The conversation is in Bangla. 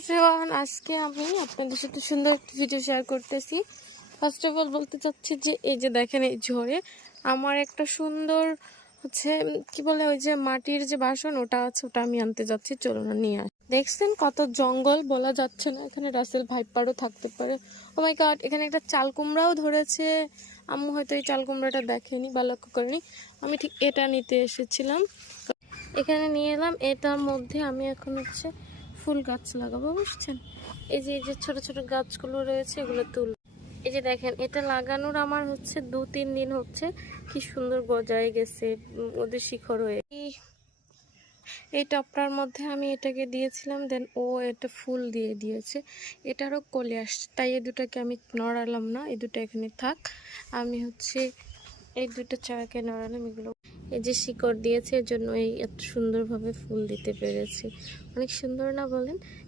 এভরিওয়ান, আজকে আমি আপনাদের সাথে সুন্দর একটা ভিডিও শেয়ার করতেছি। ফার্স্ট অফ অল বলতে চাচ্ছি যে এই যে দেখেন, এই ঝড়ে আমার একটা সুন্দর হচ্ছে কি বলে ওই যে মাটির যে বাসন ওটা আছে, ওটা আমি আনতে যাচ্ছি। চলো না নিয়ে আস। দেখছেন কত জঙ্গল, বলা যাচ্ছে না। এখানে রাসেল ভাইপারও থাকতে পারে। ও মাই গড, এখানে একটা চাল কুমড়াও ধরেছে। আম্মু হয়তো এই চাল কুমড়াটা দেখেনি বা লক্ষ্য করেনি। আমি ঠিক এটা নিতে এসেছিলাম, এখানে নিয়ে এলাম। এটার মধ্যে আমি এখন হচ্ছে ফুল গাছ লাগাবো, বুঝছেন? এই যে ছোট ছোট গাছগুলো রয়েছে, এগুলো তুল। এই যে দেখেন, এটা লাগানোর আমার হচ্ছে 2-3 দিন হচ্ছে। কি সুন্দর গজায় গেছে ওদের শিকড় হয়ে। এই টপটার মধ্যে আমি এটাকে দিয়েছিলাম, দেন ও এটা ফুল দিয়ে দিয়েছে। এটারও কলি আসছে, তাই এই দুটাকে আমি নড়ালাম না। এই দুটো এখানে থাক। আমি হচ্ছে এই দুটো চারাকে নড়ালাম। এগুলো এই যে শিকড় দিয়েছে, এর জন্য এই এত সুন্দরভাবে ফুল দিতে পেরেছি। অনেক সুন্দর না বলেন?